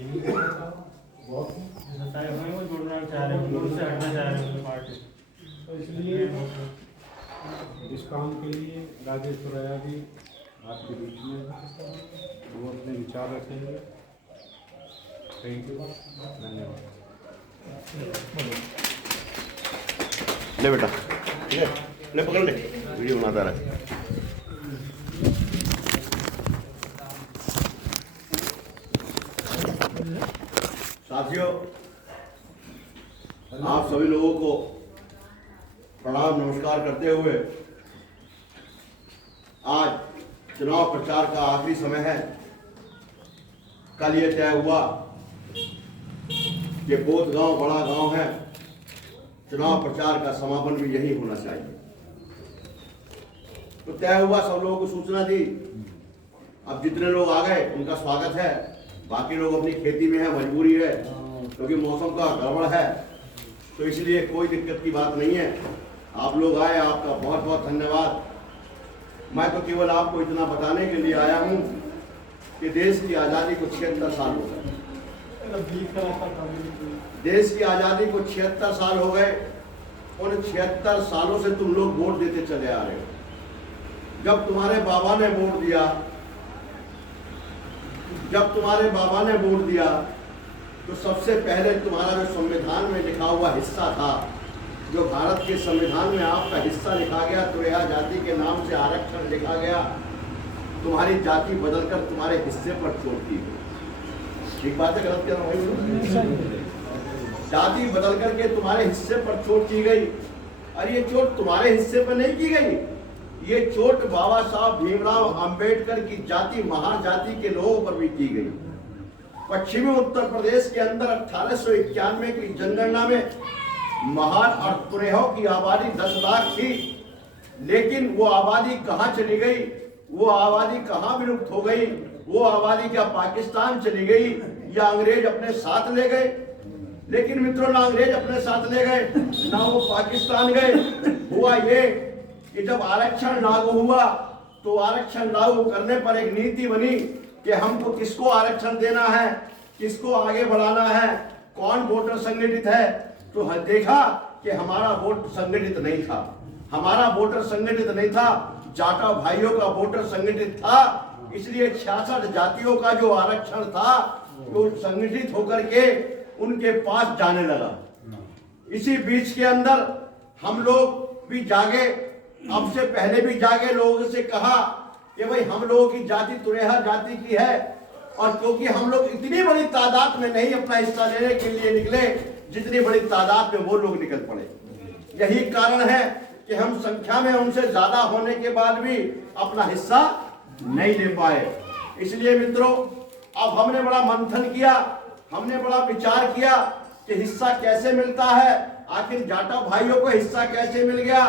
जुड़ना चाह रहे हैं, उनसे हटना चाह रहे हैं पार्टी। तो इसलिए इस काम के लिए राजेश सुरैया जी आपके बीच में वो अपने विचार रखेंगे। थैंक यू, धन्यवाद। ले बेटा, ठीक है, ले पकड़ ले, वीडियो बनाता रहे। साथियों, आप सभी लोगों को प्रणाम नमस्कार करते हुए आज चुनाव प्रचार का आखिरी समय है। कल ये तय हुआ कि बोध गांव बड़ा गांव है, चुनाव प्रचार का समापन भी यही होना चाहिए। तो तय हुआ, सब लोगों को सूचना दी। अब जितने लोग आ गए उनका स्वागत है, बाकी लोग अपनी खेती में है, मजबूरी है क्योंकि मौसम का गड़बड़ है, तो इसलिए कोई दिक्कत की बात नहीं है। आप लोग आए, आपका बहुत बहुत धन्यवाद। मैं तो केवल आपको इतना बताने के लिए आया हूं कि देश की आज़ादी को 76 साल हो गए। देश की आज़ादी को 76 साल हो गए। उन 76 सालों से तुम लोग वोट देते चले आ रहे हो। जब तुम्हारे बाबा ने वोट दिया, तो सबसे पहले तुम्हारा जो संविधान में लिखा हुआ हिस्सा था, जो भारत के संविधान में आपका हिस्सा लिखा गया, तुरेहा जाति के नाम से आरक्षण लिखा गया, तुम्हारी जाति बदलकर तुम्हारे हिस्से पर चोट की गई। ठीक बात है, गलत कह रहा हूँ? जाति बदल करके तुम्हारे हिस्से पर चोट की गई। और ये चोट तुम्हारे हिस्से पर नहीं की गई, ये चोट बाबा साहब भीमराव अंबेडकर की जाति महाजाति के लोगों पर भी की गई। पश्चिमी उत्तर प्रदेश के अंदर 1891 की जनगणना में महार और तुरेहों की आबादी 10 लाख थी, लेकिन वो आबादी कहाँ चली गई? वो आबादी कहाँ विलुप्त हो गई? वो आबादी क्या पाकिस्तान चली गई या अंग्रेज अपने साथ ले गए? लेकिन मित्रों, ना अंग्रेज अपने साथ ले गए, ना वो पाकिस्तान गए। हुआ ये कि जब आरक्षण लागू हुआ, तो आरक्षण लागू करने पर एक नीति बनी कि हमको किसको आरक्षण देना है, किसको आगे बढ़ाना है, कौन वोटर संगठित है। तो देखा कि हमारा वोट संगठित नहीं था, हमारा वोटर संगठित नहीं था, जाटा भाइयों का वोटर संगठित था। इसलिए 66 जातियों का जो आरक्षण था वो संगठित होकर के उनके पास जाने लगा। इसी बीच के अंदर हम लोग भी जागे, अब से पहले भी जागे, लोगों से कहा कि भाई हम लोगों की जाति तुरेहा जाति की है, और क्योंकि हम लोग इतनी बड़ी तादाद में नहीं अपना हिस्सा लेने के लिए निकले जितनी बड़ी तादाद में वो लोग निकल पड़े। यही कारण है कि हम संख्या में उनसे ज्यादा होने के बाद भी अपना हिस्सा नहीं ले पाए। इसलिए मित्रों, अब हमने बड़ा मंथन किया, हमने बड़ा विचार किया कि हिस्सा कैसे मिलता है। आखिर जाटव भाइयों को हिस्सा कैसे मिल गया,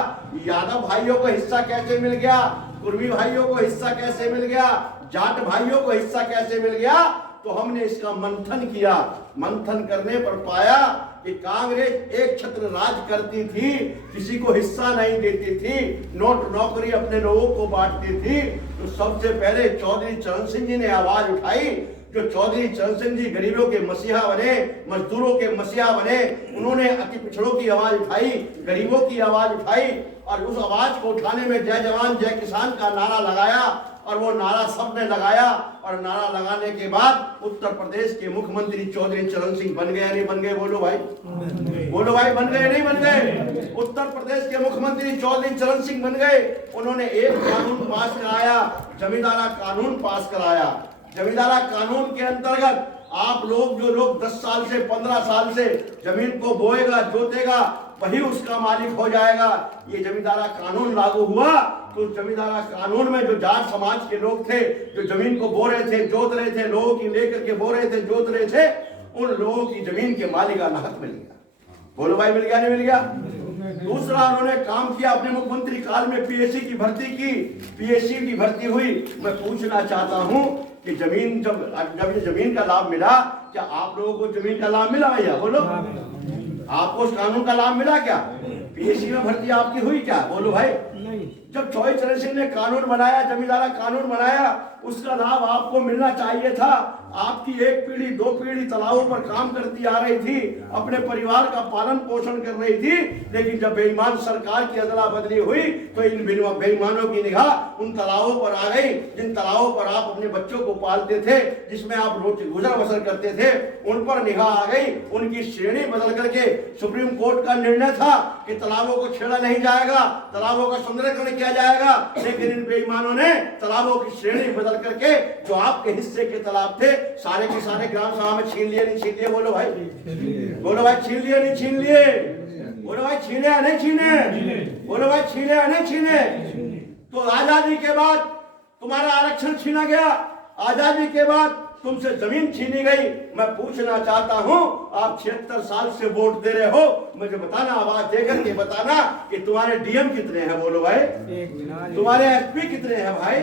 यादव भाइयों को हिस्सा कैसे मिल गया, कुर्मी भाइयों को हिस्सा कैसे मिल गया, जाट भाइयों को हिस्सा कैसे मिल गया। तो हमने इसका मंथन किया। मंथन करने पर पाया कि कांग्रेस एक छत्र राज करती थी, किसी को हिस्सा नहीं देती थी, नोट नौकरी अपने लोगों को बांटती थी। तो सबसे पहले चौधरी चरण सिंह जी ने आवाज उठाई। जो चौधरी चरण सिंह जी गरीबों के मसीहा बने, मजदूरों के मसीहा बने, उन्होंने अति पिछड़ों की आवाज उठाई, गरीबों की आवाज उठाई, और उस आवाज को उठाने में जय जवान जय किसान का नारा लगाया। और वो नारा सबने लगाया, और नारा लगाने के बाद उत्तर प्रदेश के मुख्यमंत्री चौधरी चरण सिंह बन गए। नहीं बन गए? बोलो भाई, बोलो भाई, बन गए नहीं बन गए? उत्तर प्रदेश के मुख्यमंत्री चौधरी चरण सिंह बन गए। उन्होंने एक कानून पास कराया, जमींदारा कानून पास कराया। जमींदारा कानून के अंतर्गत आप लोग, जो लोग 10 साल से 15 साल से जमीन को बोएगा, जोतेगा, वही उसका मालिक हो जाएगा। ये जमींदारा कानून लागू हुआ। तो जमींदारा कानून में जो जाट समाज के लोग थे, जो जमीन को बो रहे थे, जोत रहे थे, लोगों की लेकर के बो रहे थे, जोत रहे थे, उन लोगों की जमीन के मालिकाना हक मिल गया। बोलो भाई, मिल गया नहीं मिल गया? दूसरा, उन्होंने काम किया, अपने मुख्यमंत्री काल में पीएससी की भर्ती की, पीएससी की भर्ती हुई। मैं पूछना चाहता हूं कि जमीन जब ये जमीन का लाभ मिला, क्या आप लोगों को जमीन का लाभ मिला भैया? बोलो, आपको उस कानून का लाभ मिला क्या? पीएससी में भर्ती आपकी हुई क्या? बोलो भाई। जब चौधरी चरण सिंह ने कानून बनाया, जमींदारा कानून बनाया, उसका लाभ आपको मिलना चाहिए था। आपकी एक पीढ़ी 2 पीढ़ी तालाबों पर काम करती आ रही थी, अपने परिवार का पालन पोषण कर रही थी, लेकिन जब बेईमान सरकार की अदला बदली हुई तो इन बेईमानों की निगाह उन तालाबों पर आ गई जिन तालाबों पर आप अपने बच्चों को पालते थे, जिसमें आप रोज गुजर बसर करते थे, उन पर निगाह आ गई। उनकी श्रेणी बदल करके सुप्रीम कोर्ट का निर्णय था कि तालाबों को छेड़ा नहीं जाएगा, तालाबों का सुंदरीकरण किया जाएगा, लेकिन इन बेईमानों ने तालाबों की श्रेणी बदल करके जो आपके हिस्से के तालाब थे सारे के सारे ग्राम सभा में छीन लिए। नहीं छीन लिए? बोलो भाई, बोलो भाई, छीन लिए नहीं छीन लिए? बोलो भाई, छीने या नहीं छीने? बोलो भाई, छीने या नहीं छीने? तो आजादी के बाद तुम्हारा आरक्षण छीना गया, आजादी के बाद तुमसे जमीन छीनी गई। मैं पूछना चाहता हूं, आप 76 साल से वोट दे रहे हो, मुझे बताना, आवाज देकर के बताना कि तुम्हारे डीएम कितने हैं? बोलो भाई, तुम्हारे एसपी कितने हैं भाई?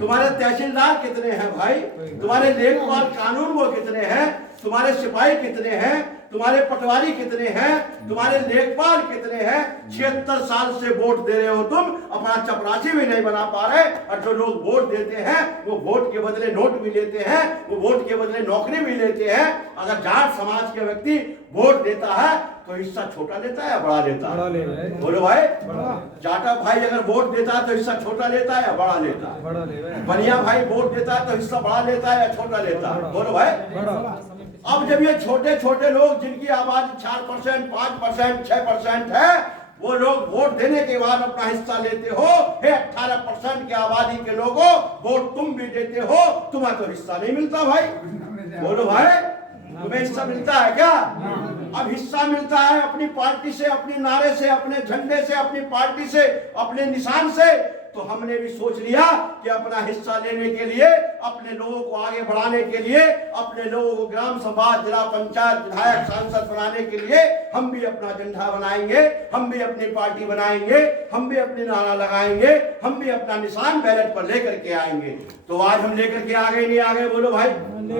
तुम्हारे तहसीलदार कितने हैं भाई? तुम्हारे लेखपाल कानून वो कितने हैं? तुम्हारे सिपाही कितने हैं? तुम्हारे पटवारी कितने हैं? तुम्हारे लेखपाल कितने हैं? 76 साल से वोट दे रहे हो तुम, अपना चपरासी भी नहीं बना पा रहे, और जो लोग वोट देते हैं वो वोट के बदले नोट भी लेते हैं, वो वोट के बदले नौकरी भी लेते हैं। अगर जाट समाज के व्यक्ति वोट देता है तो हिस्सा छोटा लेता है या बड़ा लेता है? बोलो भाई, जाटा भाई अगर वोट देता है तो हिस्सा छोटा लेता है या बड़ा लेता है? बनिया भाई वोट देता है तो हिस्सा बड़ा लेता है या छोटा लेता है? बोलो भाई। अब जब ये छोटे छोटे लोग जिनकी आबादी 4%, 5%, 6% है, वो लोग वोट देने के बाद अपना हिस्सा लेते हो, 18% की आबादी के लोगों वोट तुम भी देते हो, तुम्हें तो हिस्सा नहीं मिलता भाई। बोलो भाई, तुम्हें हिस्सा मिलता है क्या? अब हिस्सा मिलता है अपनी पार्टी से, अपने नारे से, अपने झंडे से, अपनी पार्टी से, अपने निशान से। तो हमने भी सोच लिया कि अपना हिस्सा लेने के लिए, अपने लोगों को आगे बढ़ाने के लिए, अपने लोगों को ग्राम सभा, जिला पंचायत, विधायक, सांसद बनाने के लिए हम भी अपना झंडा बनाएंगे, हम भी अपनी पार्टी बनाएंगे, हम भी अपनी नारा लगाएंगे, हम भी अपना निशान बैलेट पर लेकर के आएंगे। तो आज हम लेकर के आ गए नहीं आ गए? बोलो भाई,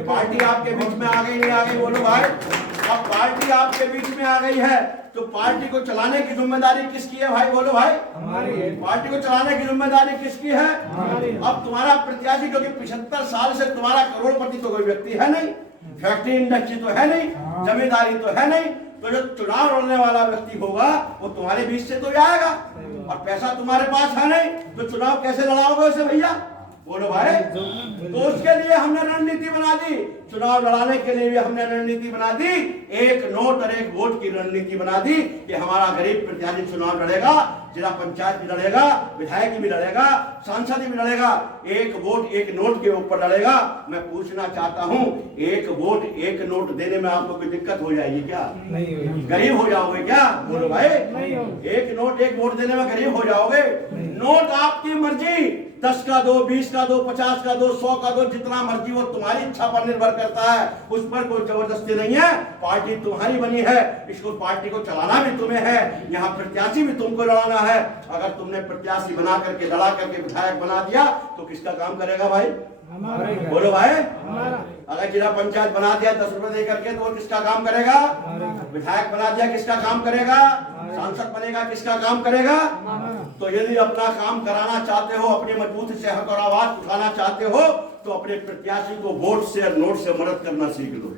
पार्टी आपके बीच में आ गई नहीं आ गई? बोलो भाई, अब पार्टी आपके बीच में आ गई है तो पार्टी को चलाने की जिम्मेदारी किसकी है भाई? बोलो भाई, हमारी है। पार्टी को चलाने की जिम्मेदारी किसकी है? हमारी। अब तुम्हारा प्रत्याशी, क्योंकि 75 साल से तुम्हारा करोड़पति तो कोई व्यक्ति है नहीं, फैक्ट्री इंडस्ट्री तो है नहीं, जमींदारी तो है नहीं, तो जो चुनाव लड़ने वाला व्यक्ति होगा वो तुम्हारे बीच से तो आएगा, और पैसा तुम्हारे पास है नहीं, तो चुनाव कैसे लड़ाओगे उसे भैया? बोलो भाई। तो उसके लिए हमने रणनीति बना दी, चुनाव लड़ाने के लिए भी हमने रणनीति बना दी, एक नोट और एक वोट की रणनीति बना दी कि हमारा गरीब प्रत्याशी चुनाव लड़ेगा, जिला पंचायत भी लड़ेगा, विधायक भी लड़ेगा, सांसद भी लड़ेगा, एक वोट एक नोट के ऊपर लड़ेगा। मैं पूछना चाहता हूं, एक वोट एक नोट देने में आपको कोई दिक्कत हो जाएगी क्या? नहीं होगी। गरीब हो जाओगे क्या? बोलो भाई, एक नोट एक वोट देने में गरीब हो जाओगे? नोट आपकी मर्जी, 10 का दो, 20 का दो, 50 का दो, 100 का दो, जितना मर्जी, वो तुम्हारी इच्छा पर निर्भर करता है, उस पर कोई जबरदस्ती नहीं है। पार्टी तुम्हारी बनी है, इसको पार्टी को चलाना भी तुम्हें है, यहाँ प्रत्याशी भी तुमको लड़ाना है। अगर तुमने प्रत्याशी बना करके, लड़ा करके विधायक बना दिया तो किसका काम करेगा भाई? बोलो भाई, अगर जिला पंचायत बना दिया 10 रुपए दे करके तो वो किसका काम करेगा? विधायक बना दिया किसका काम करेगा? सांसद बनेगा किसका काम करेगा? तो यदि अपना काम कराना चाहते हो, अपने मजबूती से हक और आवाज उठाना चाहते हो, तो अपने प्रत्याशी को वोट से और नोट से मदद करना सीख लो।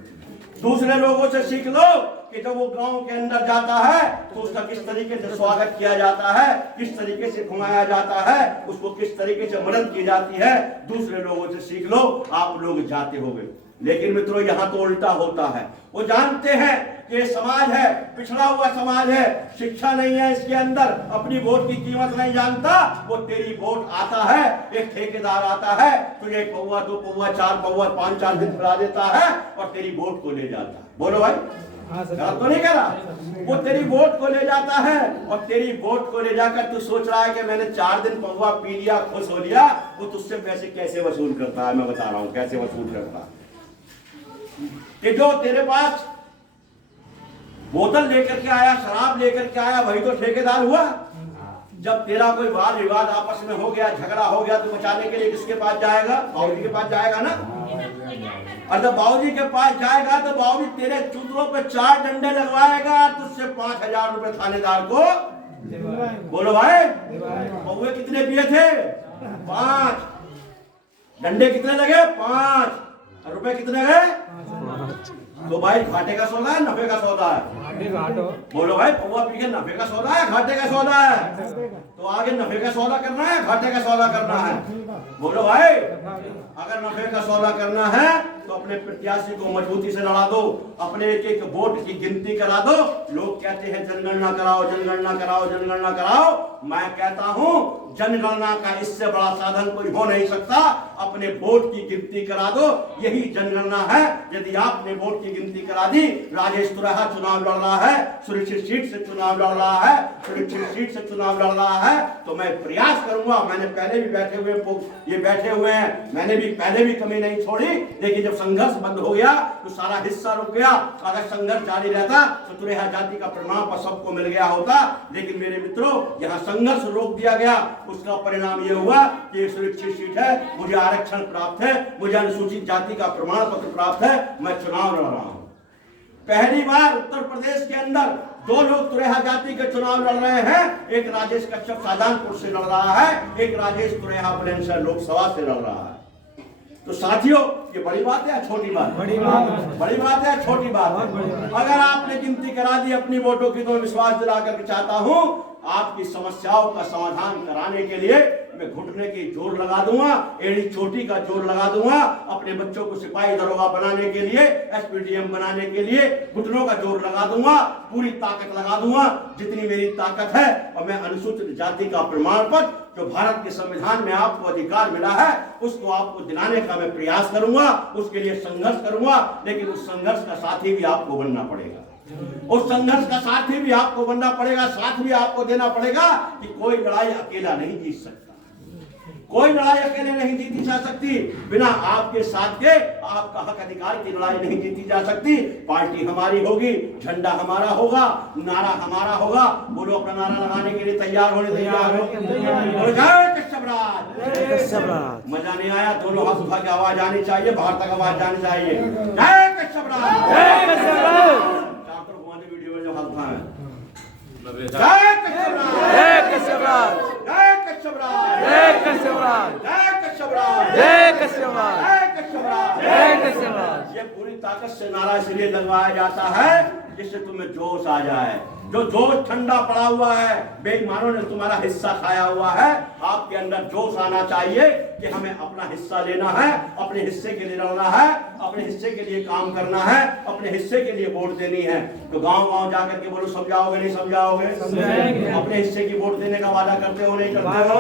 दूसरे लोगों से सीख लो कि जब वो गांव के अंदर जाता है तो उसका किस तरीके से स्वागत किया जाता है, किस तरीके से घुमाया जाता है, उसको किस तरीके से मदद की जाती है। दूसरे लोगों से सीख लो, आप लोग जाते होंगे। लेकिन मित्रों, यहाँ तो उल्टा होता है। वो जानते हैं कि समाज है, पिछड़ा हुआ समाज है, शिक्षा नहीं है इसके अंदर, अपनी वोट की कीमत नहीं जानता। वो तेरी वोट आता है, एक ठेकेदार आता है, तुझे 1 पौवा 2 पौवा 4 पौवा 5-4 दिन खिला देता है और तेरी वोट को ले जाता है। बोलो भाई, तो नहीं कह रहा? वो तेरी वोट को ले जाता है और तेरी वोट को ले जाकर तू सोच रहा है कि मैंने 4 दिन पौवा पी लिया, खुश हो लिया। वो तुझसे पैसे कैसे वसूल करता है, मैं बता रहा हूं कैसे वसूल करता है। कि जो तेरे पास बोतल लेकर के आया, शराब लेकर के आया, वही तो ठेकेदार हुआ। जब तेरा कोई वाद विवाद आपस में हो गया, झगड़ा हो गया, तो बचाने के लिए किसके पास जाएगा? बाबूजी के पास जाएगा ना। और जब बाबूजी के पास जाएगा तो बाबूजी तेरे चूतरों पे 4 डंडे लगवाएगा, तुझसे 5000 रुपए थानेदार को। बोलो भाई, बउए कितने पिए थे? 5। डंडे कितने लगे? 5। रुपए कितने गए? तो भाई घाटे का सौदा है नफे का सौदा है? बोलो भाई, पौवा पी के नफे का सौदा है घाटे का सौदा है? तो आगे नफे का सौदा करना है घाटे का सौदा करना है? बोलो भाई, अगर नफे का सौदा करना है तो अपने प्रत्याशी को मजबूती से लड़ा दो, अपने एक एक वोट की गिनती करा दो। लोग कहते हैं जनगणना कराओ, जनगणना कराओ, जनगणना कराओ। मैं कहता हूं जनगणना का इससे बड़ा साधन कोई हो नहीं सकता। अपने वोट की गिनती करा दो, यही जनगणना है। यदि आपने वोट की गिनती करा दी, राजेश तुरैया चुनाव लड़ रहा है, सुरक्षित सीट से चुनाव लड़ रहा है, सुरक्षित सीट से चुनाव लड़ रहा है, तो मैं प्रयास करूंगा। मैंने पहले भी बैठे हुए हैं, मैंने भी पहले भी कमी नहीं छोड़ी, लेकिन जब संघर्ष बंद हो गया तो सारा हिस्सा रुक गया। अगर संघर्ष जारी रहता तो तुरैया जाति का प्रमाण पत्र सबको मिल गया होता। लेकिन मेरे मित्रों, यहाँ संघर्ष रोक दिया गया। उसका परिणाम यह हुआ कि सुरक्षित सीट है, मुझे आरक्षण प्राप्त है, मुझे अनुसूचित जाति का प्रमाण पत्र प्राप्त है, मैं चुनाव लड़ रहा हूं। पहली बार उत्तर प्रदेश के अंदर 2 लोग तुरैया जाति के चुनाव लड़ रहे हैं। एक राजेश कश्यप शाहजहांपुर से लड़ रहा है, एक राजेश तुरैया बुलंदशहर लोकसभा से लड़ रहा है। तो साथियों, ये बड़ी बात है या छोटी बात? बड़ी बात है, छोटी बात है। अगर आपने गिनती करा दी अपनी वोटों की, तो विश्वास दिला करके चाहता हूं आपकी समस्याओं का समाधान कराने के लिए मैं घुटने की जोर लगा दूंगा, एड़ी चोटी का जोर लगा दूंगा। अपने बच्चों को सिपाही दरोगा बनाने के लिए, एसपीडीएम बनाने के लिए घुटनों का जोर लगा दूंगा, पूरी ताकत लगा दूंगा जितनी मेरी ताकत है। और मैं अनुसूचित जाति का प्रमाण पत्र जो भारत के संविधान में आपको अधिकार मिला है, उसको आपको दिलाने का मैं प्रयास करूंगा, उसके लिए संघर्ष करूंगा। लेकिन उस संघर्ष का साथी भी आपको बनना पड़ेगा, उस संघर्ष का साथी भी आपको बनना पड़ेगा, साथ भी आपको देना पड़ेगा कि कोई लड़ाई अकेला नहीं जीत सकता, कोई लड़ाई अकेले नहीं जीती जा सकती। बिना आपके साथ के आपका हक अधिकार की लड़ाई नहीं जीती जा सकती। पार्टी हमारी होगी, झंडा हमारा होगा, नारा हमारा होगा। बोलो, अपना नारा लगाने के लिए तैयार होने तैयार हो? जय कश्यप राज। मजा नहीं आया? दोनों हाथ उठा के आवाज आनी चाहिए, बाहर तक आवाज जानी चाहिए। जय कश्यप राज। वीडियो में जो हाथ उठाए, जय कश्यप राज, जय कश्यप राज, जय कश्यप राज, जय कश्यप राज, जय कश्यप राज, जय कश्यप राज, जय कश्यप राज, जय कश्यप राज। ये पूरी ताकत से नारा इसलिए लगवाया जाता है जिससे तुम्हें जोश आ जाए। जो जोश ठंडा पड़ा हुआ है, बेईमानों ने तुम्हारा हिस्सा खाया हुआ है, आपके अंदर जोश आना चाहिए कि हमें अपना हिस्सा लेना है, अपने हिस्से के लिए लड़ना है, अपने हिस्से के लिए काम करना है, अपने हिस्से के लिए वोट देनी है। तो गांव-गांव जाकर के बोलो, समझाओगे नहीं समझाओगे? अपने हिस्से की वोट देने का वादा करते हो नहीं करते हो?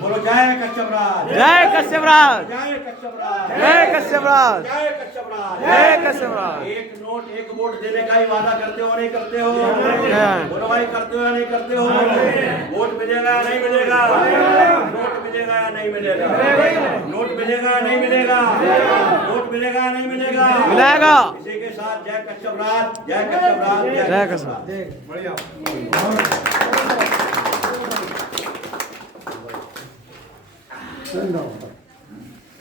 बोलो, जय कश्यप राज, जय कश्यप राज, जय कश्यप राज, जय कश्यप राज, जय कश्यप राज, जय कश्यप राज। एक नोट एक वोट देने का ही वादा करते हो नहीं करते हो? बोलो भाई, करते हो या नहीं करते हो? वोट मिलेगा या नहीं मिलेगा? नोट मिलेगा या नहीं मिलेगा? नोट मिलेगा या नहीं मिलेगा? नोट मिलेगा या नहीं मिलेगा? मिलेगा। इसी के साथ जय कश्यप राज, जय कश्यप राज, जय कश्यप राज। बढ़िया।